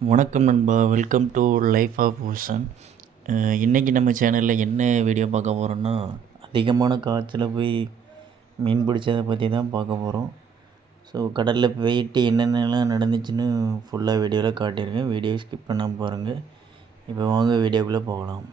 வணக்கம் நண்பா. Welcome to life of ocean. இன்றைக்கி நம்ம சேனலில் என்ன வீடியோ பார்க்க போகிறோன்னா, அதிகமான காற்றுல போய் மீன் பிடிச்சதை பற்றி தான் பார்க்க போகிறோம். ஸோ கடலில் போயிட்டு என்னென்னலாம் நடந்துச்சுன்னு ஃபுல்லாக வீடியோவில் காட்டியிருக்கேன். வீடியோ ஸ்கிப் பண்ணாமல் பாருங்கள். இப்போ வாங்க வீடியோக்குள்ளே போகலாம்.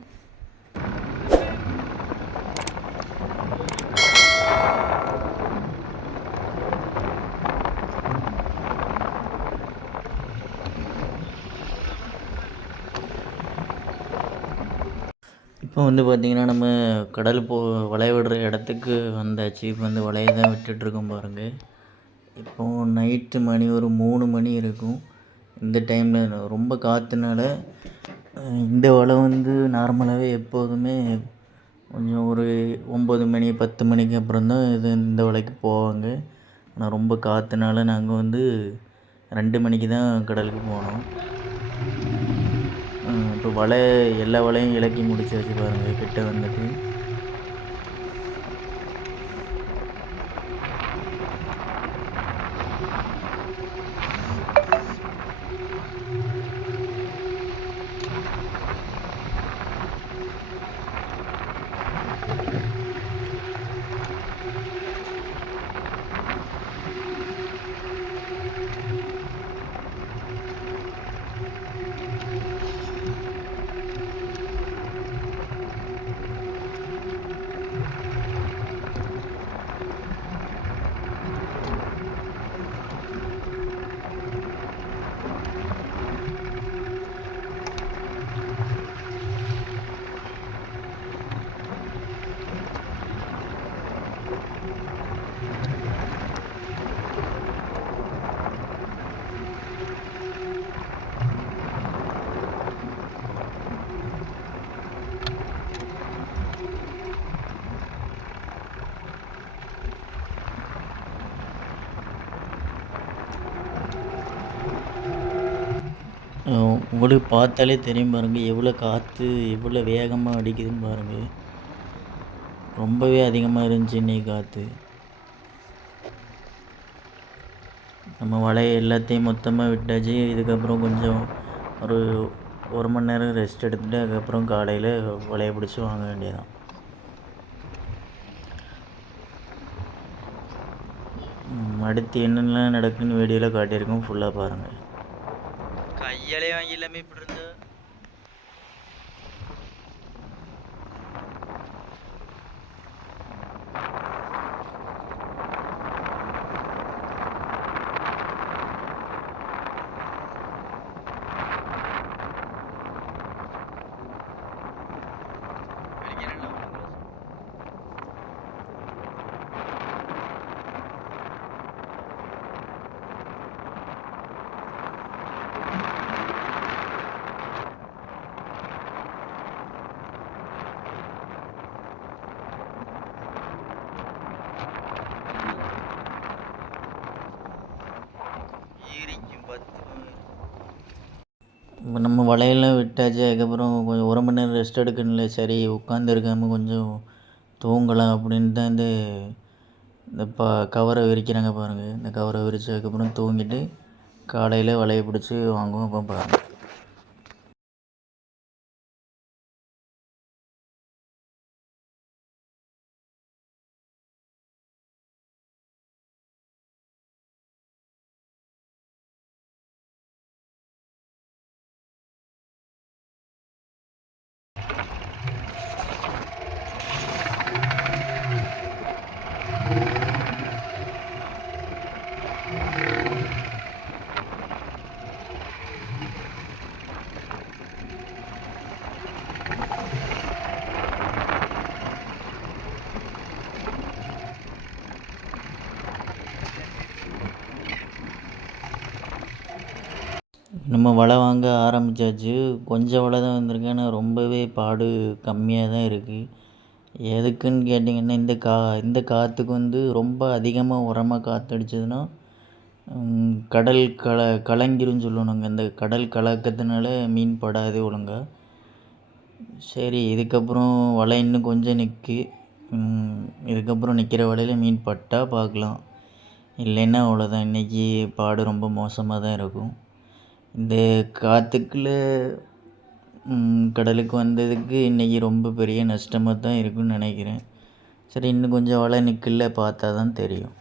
இப்போ பார்த்திங்கன்னா, நம்ம கடல் வலை விடுற இடத்துக்கு வந்தாச்சு. இப்போ வலையை தான் விட்டுட்ருக்கோம் பாருங்கள். இப்போது நைட்டு மணி ஒரு 3 மணி இருக்கும். இந்த டைமில் ரொம்ப காற்றுனால இந்த வலை நார்மலாகவே எப்போதுமே கொஞ்சம் ஒரு 9 மணி 10 மணிக்கு அப்புறம் தான் இந்த வலைக்கு போவாங்க. ஆனால் ரொம்ப காற்றுனால நாங்கள் 2 மணிக்கு தான் கடலுக்கு போனோம். இப்போ எல்லா வலையும் இலக்கி முடிச்சாச்சு பாருங்கள். கிட்ட வந்துட்டு உங்களுக்கு பார்த்தாலே தெரியும் பாருங்கள், எவ்வளோ காற்று எவ்வளோ வேகமாக அடிக்குதுன்னு பாருங்கள். ரொம்பவே அதிகமாக இருந்துச்சு இன்றைக்கி காற்று. நம்ம வலையை எல்லாத்தையும் மொத்தமாக விட்டாச்சு. இதுக்கப்புறம் கொஞ்சம் ஒரு மணி நேரம் ரெஸ்ட் எடுத்துகிட்டு அதுக்கப்புறம் காலையில் வலையை பிடிச்சி வாங்க வேண்டியதான். அடுத்து என்னென்னலாம் நடக்குன்னு வீடியோவில் காட்டியிருக்கோம், ஃபுல்லாக பாருங்கள். கையாலே வாங்கி எல்லாமே இப்படி இருந்தா இப்போ நம்ம வலையெல்லாம் விட்டாச்சு. அதுக்கப்புறம் கொஞ்சம் 1 மணி நேரம் ரெஸ்ட் எடுக்கணும்ல, சரி உட்காந்துருக்காமல் கொஞ்சம் தூங்கலாம் அப்படின்னு தான் இந்த கவரை விரிக்கிறாங்க பாருங்கள். இந்த கவரை விரித்து அதுக்கப்புறம் தூங்கிட்டு காலையில் வலையை பிடிச்சி வாங்குவோம். அப்போ பாருங்கள். நம்ம வலை வாங்க ஆரம்பித்தாச்சு. கொஞ்சம் வலை தான் வந்திருக்கு. ஆனால் ரொம்பவே பாடு கம்மியாக தான் இருக்குது. எதுக்குன்னு கேட்டிங்கன்னா, இந்த காற்றுக்கு ரொம்ப அதிகமாக உரமாக காற்றடிச்சதுன்னா கடல் கலங்கிரும்னு சொல்லுவாங்க. இந்த கடல் கலக்கத்தினால மீன் படாது ஒழுங்கா. சரி, இதுக்கப்புறம் வலை இன்னும் கொஞ்சம் இதுக்கப்புறம் நிற்கிற வலையில் மீன் பட்டால் பார்க்கலாம். இல்லைன்னா அவ்வளோதான். இன்றைக்கி பாடு ரொம்ப மோசமாக தான் இருக்கும். இந்த காற்றுக்குள்ள கடலுக்கு வந்ததுக்கு இன்றைக்கி ரொம்ப பெரிய நஷ்டமாக தான் இருக்குன்னு நினைக்கிறேன். சரி, இன்னும் கொஞ்சம் வலை நிற்கல, பார்த்தா தான் தெரியும்.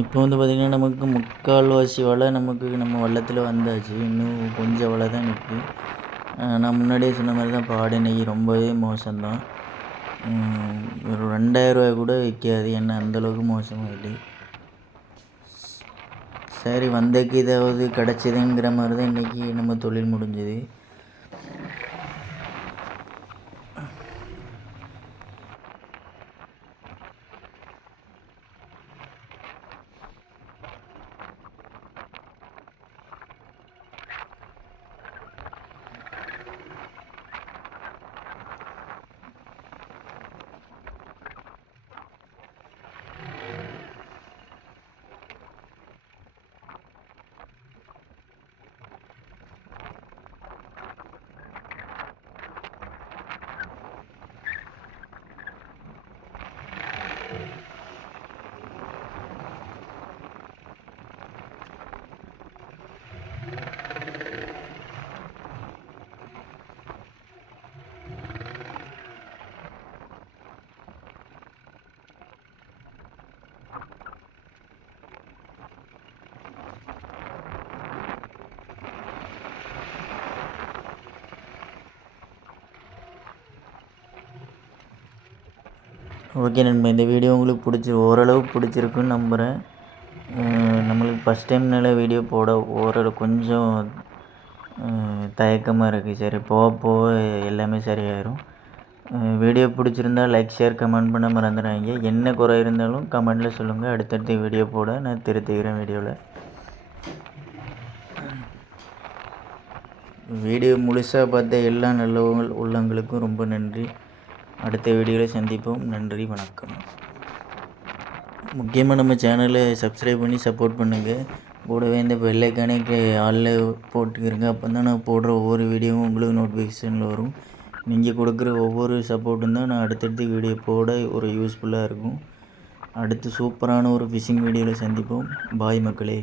இப்போ வந்து பார்த்திங்கன்னா நமக்கு முக்கால்வாசி வலை நம்ம வள்ளத்தில் வந்தாச்சு. இன்னும் கொஞ்சம் வலை தான் நிற்குது. நான் முன்னாடியே சொன்ன மாதிரி தான் பாடு இன்றைக்கி ரொம்பவே மோசம்தான். ஒரு 2000 கூட விற்காது, ஏன்னா அந்தளவுக்கு மோசமாகிட்டு. சரி, வந்தக்கு ஏதாவது கிடச்சிதுங்கிற மாதிரி தான் இன்றைக்கி நம்ம தொழில் முடிஞ்சுது. ஓகே நண்பா, இந்த வீடியோ உங்களுக்கு ஓரளவு பிடிச்சிருக்குன்னு நம்புகிறேன். நம்மளுக்கு ஃபஸ்ட் டைம்னால வீடியோ போட ஓரளவு கொஞ்சம் தயக்கமாக இருக்குது. சரி, போக போக எல்லாமே சரியாயிடும். வீடியோ பிடிச்சிருந்தா லைக், ஷேர், கமெண்ட் பண்ண மறந்துடாதீங்க. என்ன குறை இருந்தாலும் கமெண்டில் சொல்லுங்கள். அடுத்தடுத்து வீடியோ போட நான் திருத்திக்கிறேன். வீடியோ முழுசாக பார்த்த எல்லா நல்ல உள்ளங்களுக்கும் ரொம்ப நன்றி. அடுத்த வீடியோவில் சந்திப்போம். நன்றி, வணக்கம். முக்கியமாக நம்ம சேனலை சப்ஸ்கிரைப் பண்ணி சப்போர்ட் பண்ணுங்கள். கூடவே இந்த பெல் ஐக்கானே ஆளில் போட்டுக்கிறங்க. அப்போ தான் நான் போடுற ஒவ்வொரு வீடியோவும் உங்களுக்கு நோட்டிஃபிகேஷனில் வரும். நீங்கள் கொடுக்குற ஒவ்வொரு சப்போர்ட்டும் தான் நான் அடுத்தடுத்து வீடியோ போட ஒரு யூஸ்ஃபுல்லாக இருக்கும். அடுத்து சூப்பரான ஒரு ஃபிஷிங் வீடியோவில் சந்திப்போம். பாய் மக்களே.